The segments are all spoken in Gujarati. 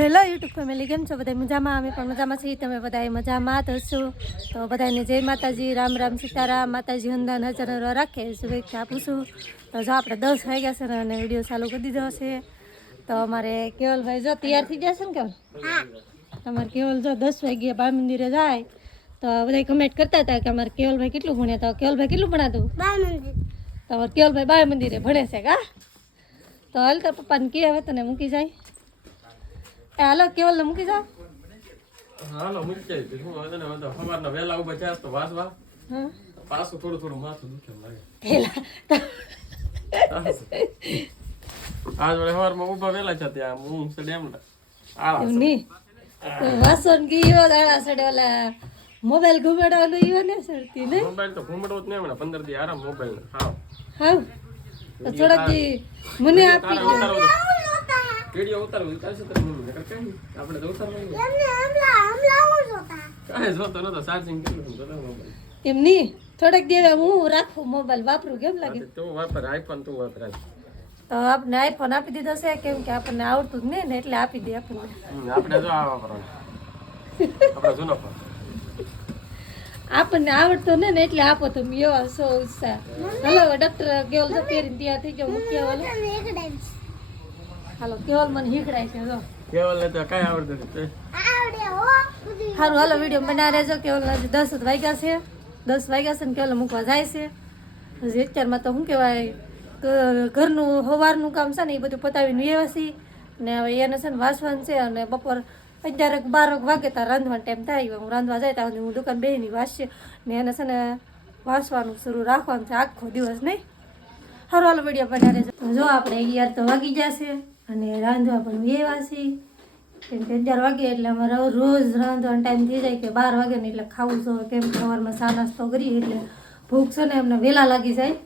હેલો યુટ્યુબ ફેમિલી કેમ છો બધા? મજામાં? અમે પણ મજામાં છીએ. તમે બધા મજામાં તો છો તો બધાને જય માતાજી રામ રામ સીતારામ. માતાજી હંદાન હજાર રાખે. શુભેચ્છા આપું છું. તો જો આપણે દસ વાગ્યા છે ને અને વીડિયો ચાલુ કરી દીધો છે. તો અમારે કેવલભાઈ જો તૈયાર થઈ ગયા છે ને કેવલ? તમારે કેવલ જો દસ વાગ્યે બા મંદિરે જાય. તો બધા કમેન્ટ કરતા હતા કે અમારે કેવલભાઈ કેટલું ભણ્યા તો કેવલભાઈ કેટલું ભણાતું? તો અમારે કેવલભાઈ બાય મંદિરે ભણે છે કા? તો હાલ તો પપ્પાને કે હવે તને મૂકી જાય. હાલો કેવલ મૂકી જાઓ હાલો મૂકી જાય શું વાંધો નહીં વાંધો. સવારના વહેલા ઊભા થયા તો વાસવા હા. પાછું થોડું થોડું માથું દુખે લાગે. આજ વડે સવારમાં ઊભા વહેલા છે ત્યાં હું સડે એમ વાસણ ગયો દાડા સડે ઓલા મોબાઈલ ઘુમાડવાનો ઈવો ને સરતી ને મોબાઈલ તો ઘુમાડવો જ નહીં હમણાં પંદર દી આરામ મોબાઈલ હા હા હાવ થોડાક દી મને આપી વીડિયો ઉતારવો ચાલશે તો મમ્મી નકર કઈ નહીં. આપણે તો ઉતારવાનું કાંઈ જોતો નતો. ચાર્જિંગ કેટલું જોતો મોબાઈલ એમ નહીં? થોડાક દી હું રાખું મોબાઈલ વાપરું કેમ લાગે? તું વાપર. આઈફોન તું વાપર તો આપણે આઈફોન આપી દીધો છે કેમ કે આપણને આવડતું જ નહીં ને એટલે આપી દે આપણને. આપણે જો આ વાપરવાનું. આપણે જૂનો ફોન આપણને આવડતો ને ને એટલે આપો તો એવા સો ઉત્સાહ. હલો ડોક્ટર ગયો તો પહેરીને ત્યાં થઈ ગયો મૂક્યા વાલો હાલો કેવલ મને હીકડાય છે જો. કેવલ તો કાંઈ આવડતું નથી સારું હાલો વીડિયો બનાવી રહેજો. કેવલ હજી દસ જ વાગ્યા છે. દસ વાગ્યા છે ને કેવલ મૂકવા જાય છે. હજી અત્યારમાં તો શું કહેવાય ઘરનું સવારનું કામ છે ને એ બધું પતાવીને વ્યવસી ને હવે એને છે ને વાસવાનું છે અને બપોર અગિયારક બારક વાગે ત્યાં રાંધવાનો ટાઈમ થાય. હું રાંધવા જાય ત્યાં હું દુકાન બેની વાસશે ને એને છે ને વાસવાનું શરૂ રાખવાનું છે આખો દિવસ નહીં. સારું હાલો વીડિયો બનાવી રહેજો. જો આપણે અગિયાર તો વાગી જશે અને રાંધવા પણ વ્યવાસી કેમ કે અગિયાર વાગે એટલે અમારે રોજ રાંધવાનો ટાઈમ થઈ જાય કે બાર વાગે ને એટલે ખાવું જોઈએ કેમ સવારમાં સા નાસ્તો કરીએ એટલે ભૂખ છે ને એમને વહેલા લાગી જાય.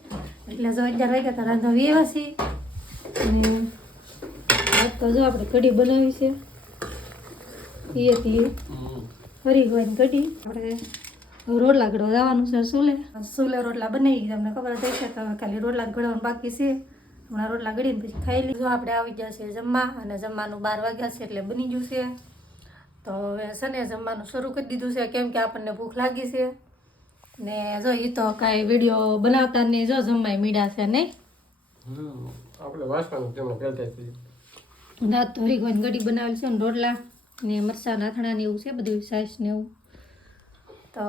એટલે જો અગિયાર વાગ્યા તો રાંધવા વ્યવાસી અને આજ તો જો આપણે કઢી બનાવી છે. એ. હતી ફરી હોય ને કઢી. આપણે રોટલા ઘડવા જવાનું છે સુલે. સુલે રોટલા બનાવી તમને ખબર થઈ છે તો ખાલી રોટલા ઘડવાનું બાકી છે. હમણાં રોટલા ગળીને પછી ખાઈ લીધું આપણે આવી જશે જમવા અને જમવાનું બાર વાગ્યા છે એટલે બની ગયું છે. તો હવે છે ને જમવાનું શરૂ કરી દીધું છે કેમ કે આપણને ભૂખ લાગી છે. ને જો એ તો કાંઈ વીડિયો બનાવતા નહીં જો જમવાય મીડા છે નહીં. આપણે વાસવાનું તેમણે પહેલતા જ દાંત ધોરી ગોઈને ગળી બનાવેલ છે ને રોટલા ને મરચાં નાથણા ને એવું છે બધું સાઈસ ને એવું. તો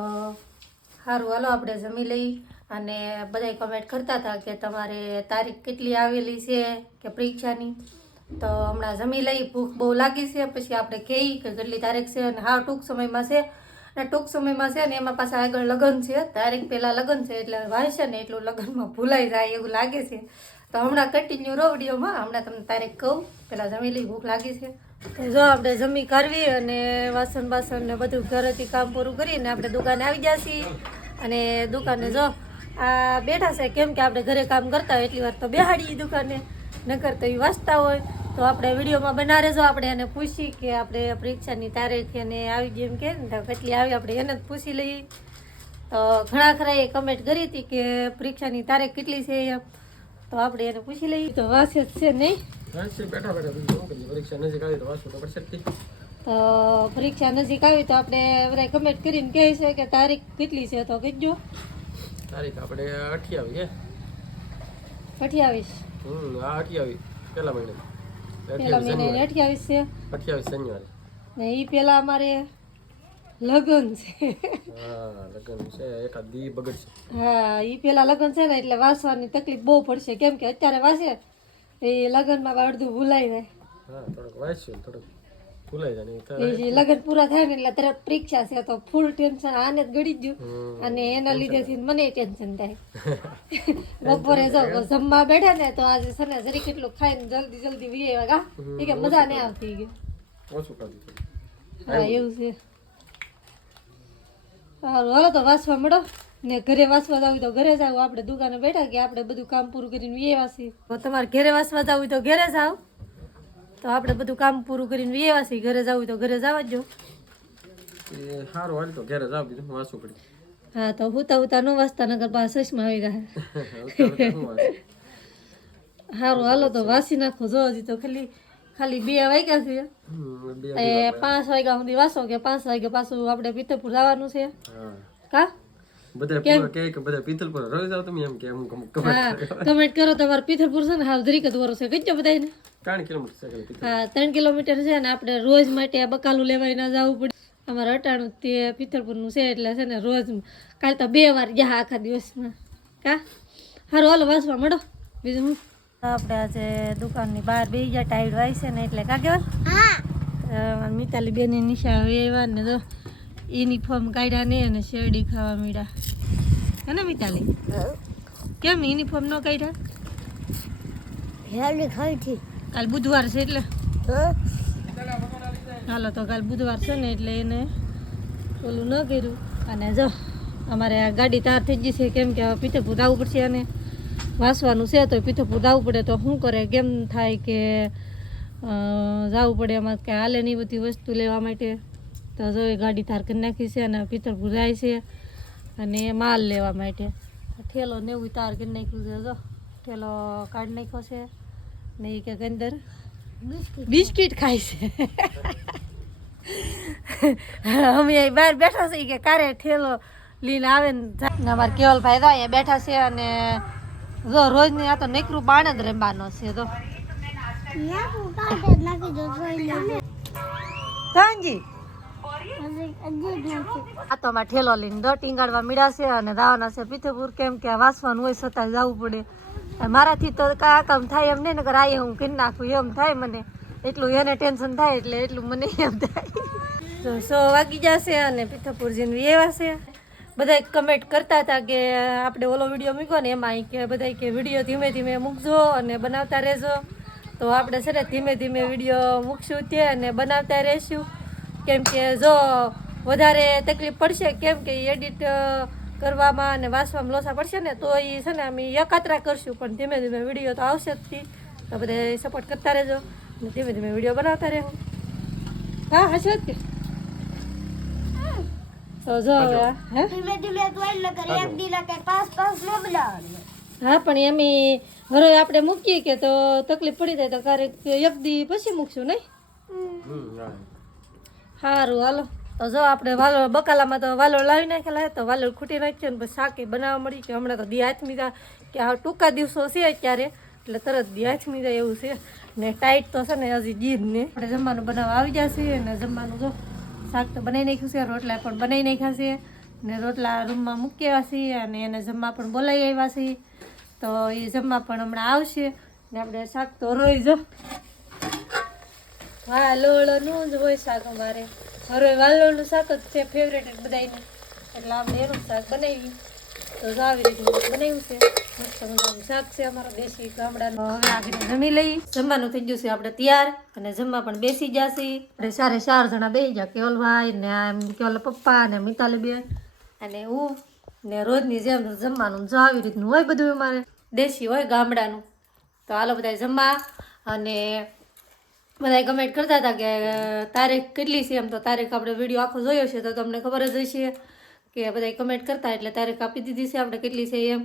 સારું હાલો આપણે જમી લઈ. અને બધાય કમેન્ટ કરતા હતા કે તમારે તારીખ કેટલી આવેલી છે કે પરીક્ષાની? તો હમણાં જમી લઈ, ભૂખ બહુ લાગી છે, પછી આપણે કહીએ કે કેટલી તારીખ છે અને હા, ટૂંક સમયમાં છે. અને ટૂંક સમયમાં છે ને એમાં પાછા આગળ લગ્ન છે. તારીખ પહેલાં લગ્ન છે એટલે વાંચે ને એટલું લગ્નમાં ભૂલાઈ જાય એવું લાગે છે. તો હમણાં કન્ટિન્યુ રહો વિડીયોમાં. હમણાં તમને તારીખ કહું. પહેલાં જમી લઈ, ભૂખ લાગી છે. જો આપણે જમી કરવી અને વાસણ બાસણ ને બધું ઘરેથી કામ પૂરું કરીને આપણે દુકાને આવી છીએ. અને દુકાને જો બેઠા છે કેમ કે આપણે ઘરે કામ કરતા હોય એટલી વાર તો બેહાડીએ દુકાને. નકર તો એ વાંચતા હોય. તો આપણે વિડીયોમાં બના રહેજો આપણે એને પૂછી કે આપણે પરીક્ષાની તારીખ એને આવી ગઈ એમ કે કેટલી આવી આપણે એને જ પૂછી લઈએ. તો ઘણા ખરા એ કમેન્ટ કરી હતી કે પરીક્ષાની તારીખ કેટલી છે એમ. તો આપણે એને પૂછી લઈએ. તો વાસે જ છે નહીં. વાંચી. તો પરીક્ષા નજીક આવી તો આપણે બધા કમેન્ટ કરીને કહે છે કે તારીખ કેટલી છે તો કહેજો. તારીખ આપણે અઠ્યાવીસ હે? અઠ્યાવીસ. હમ આ અઠ્યાવીસ પહેલા મહિના. પેલા મહિને અઠ્યાવીસ છે. અઠ્યાવીસ શનિવારે ને એ પેલા અમારે લગન છે. હા લગ્ન છે એકાદ દી બગડશે. હા એ પેલા લગ્ન છે ને એટલે વાસવાની તકલીફ બહુ પડશે. કેમ કે અત્યારે વાસે એ લગનમાં અડધું ભૂલાઈ જાય હા થોડુંક વાંચ્યું થોડોક. ભૂલાઈ જાય ને તો એ જે લગ્ન પૂરા થાય ને એટલે તરત પરીક્ષા છે તો ફૂલ ટેન્શન આને જ ગળી ગયું. અને એના લીધેથી મને ટેન્શન થાય. બપોરે જો જમવા બેઠા ને તો આજે છે જરી કેટલું ખાઈને જલ્દી જલ્દી વી આવ્યા એ કે મજા નહીં આવતી કે ઓછું કરી હા એવું છે. સારું હાલો તો વાંચવા મળો. ને ઘરે વાસવા જવું તો ઘરે જાવ. આપણે દુકાને બેઠા કે આપણે બધું કામ પૂરું કરીને વીએ વાસી. તમારે ઘરે વાસવા જવું તો ઘરે જાવ. તો આપણે બધું કામ પૂરું કરીને વીએ વાસી ઘરે જવું તો ઘરે જવા જ જો સારું હાલ તો ઘરે જાવ બીજું વાંચું પડી. હા તો હુતા હુતા ન વાંચતા નગર પાસે ચશ્મા આવી વાંચું? સારું હાલો તો વાસી નાખો જો હજી તો ખાલી ખાલી બે વાગ્યા છે. એ પાંચ વાગ્યા સુધી વાસો કે પાંચ વાગે પાછું આપણે પિત્તપુર જવાનું છે. હા. કા? બધા પૂરા કે બધા પિત્તલ પર રહી તમે એમ કે અમુક કમેન્ટ કરો તમારે પિત્તરપુર છે ને હાવ જરીક જ વરો છે ત્રણ કિલોમીટર છે હા ત્રણ કિલોમીટર છે ને આપણે રોજ માટે આ બકાલું લેવાય ના જવું પડે. અમારે અટાણું તે પિથલપુરનું છે એટલે છે ને રોજ કાલ તો બે વાર ગયા આખા દિવસમાં. કા? સારું હાલો વાંચવા મળો. બીજું હું? આપણે આજે દુકાનની બહાર બે ગયા ટાઈડ વાય છે ને એટલે કા કહેવાય? મિતાલી બેની નિશા આવ્યા ને તો યુનિફોર્મ કાઢ્યા ને અને શેરડી ખાવા મીડા હે ને મિતાલી? કેમ યુનિફોર્મ ન કાઢ્યા? શેરડી ખાઈ હતી કાલ બુધવાર છે એટલે. હાલો તો કાલ બુધવાર છે ને એટલે એને ઓલું ન કર્યું. અને જો અમારે આ ગાડી તાર થઈ ગઈ છે કેમ કે હવે પીઠેપુર આવવું પડશે અને વાસવાનું છે તો પીઠેપુર આવવું પડે તો શું કરે કેમ થાય કે જવું જાવું પડે એમાં કે હાલે નહીં બધી વસ્તુ લેવા માટે. તો જો એ ગાડી તાર કરી નાખી છે અને પીઠરપુર જાય છે અને એ માલ લેવા માટે. ઠેલો ને એવું તાર કરી નાખ્યું છે જો. ઠેલો કાઢી નાખ્યો છે ને એ કે ગંદર બિસ્કિટ ખાય છે. અમે બહાર બેઠા છીએ કે કારે ઠેલો લઈને આવે ને. અમારે કેવલભાઈ તો અહીંયા બેઠા છે અને જો રોજની આ તો નીકળું બાણ જ રમવાનો છે તો સાંજી આ તો અમારે ઠેલો લઈને દો ટીંગાડવા મીડાશે અને દાવાના છે પીથેપુર કેમ કે વાસવાનું હોય છતાં જવું પડે. મારાથી તો કા કામ થાય એમ નહીં, નકર આયે હું કરી નાખું, એમ થાય મને. એટલું એને ટેન્શન થાય એટલે એટલું મને એમ થાય. તો સો વાગી જશે અને પીથાપુર જઈને એવા છે. બધા કમેન્ટ કરતા હતા કે આપણે ઓલો વીડિયો મૂક્યો ને એમાં કે બધા કે વીડિયો ધીમે ધીમે મૂકજો અને બનાવતા રહેજો. તો આપણે છે ને ધીમે ધીમે વીડિયો મૂકશું તે અને બનાવતા રહેશું. કેમ કે જો વધારે તકલીફ પડશે કેમ કે એડિટ કરવામાં અને વાંચવામાં લોસા પડશે ને તો એ છે ને અમે એકાત્રા કરશું. પણ ધીમે ધીમે વીડિયો તો આવશે જ થી. તો બધે સપોર્ટ કરતા રહેજો અને ધીમે ધીમે વીડિયો બનાવતા રહેવું. હા હશે જ કે? તો જો હે? ધીમે ધીમે જોઈ કરે એક દી કે પાસ પાસ ન બનાવવાનું. હા પણ એમ ઘરે આપણે મૂકીએ કે તો તકલીફ પડી જાય તો ક્યારેક એક દી પછી મૂકશું નહીં? સારું હાલો. તો જો આપણે વાલો બકાલામાં તો વાલો લાવી નાખેલા તો વાલો ખૂટી નાખ્યો ને પછી શાકે બનાવવા મળી કે હમણાં તો દી હાથમી જાય કે આ ટૂંકા દિવસો છે અત્યારે, એટલે તરત દી હાથમી જાય એવું છે. ને ટાઈટ તો છે ને હજી ગીર ને. આપણે જમવાનું બનાવવા આવી જશે અને જમવાનું જો શાક તો બનાવી નાખ્યું છે, રોટલા પણ બનાવી નાખ્યા છે. ને રોટલા રૂમમાં મૂકી આવ્યા છીએ અને એને જમવા પણ બોલાવી આવ્યા છીએ. તો એ જમવા પણ હમણાં આવશે. ને આપણે શાક તો રોઈ જો. વાલોળનું જ હોય શાક અમારે. હવે વાલોળનું શાક જ છે ફેવરેટ બધાયનું. એટલે આપણે એનું શાક બનાવી. તો આવી રીતનું બનાવ્યું છે. મસ્ત શાક છે અમારો દેશી ગામડાનું. હવે આગળ જમી લઈ. જમવાનું થઈ ગયું છે આપણે તૈયાર. અને જમવા પણ બેસી જશે આપણે સારે ચાર જણા બેસી ગયા. કેવલભાઈ ને આમ કેવલ પપ્પા ને મિતાલી બેન અને હું ને રોજની જેમ જમવાનું. જો આવી રીતનું હોય બધું અમારે. દેશી હોય ગામડાનું. તો હાલો બધા જમવા. અને બધા કમેન્ટ કરતા હતા કે તારીખ કેટલી છે એમ તો તારીખ આપણે વીડિયો આખો જોયો છે તો તમને ખબર જ હશે કે બધા કમેન્ટ કરતા એટલે તારીખ આપી દીધી છે આપણે કેટલી છે એમ.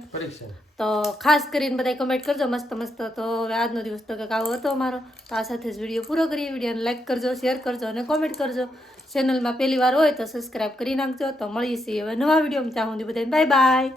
તો ખાસ કરીને બધા કમેન્ટ કરજો મસ્ત મસ્ત. તો હવે આજનો દિવસ તો કંઈક આવો હતો અમારો. તો આ સાથે જ વીડિયો પૂરો કરીએ. વિડીયોને લાઈક કરજો શેર કરજો અને કોમેન્ટ કરજો. ચેનલમાં પહેલી વાર હોય તો સબસ્ક્રાઈબ કરી નાખજો. તો મળીએ છીએ હવે નવા વિડીયોમાં ત્યાં સુધી બધાને બાય બાય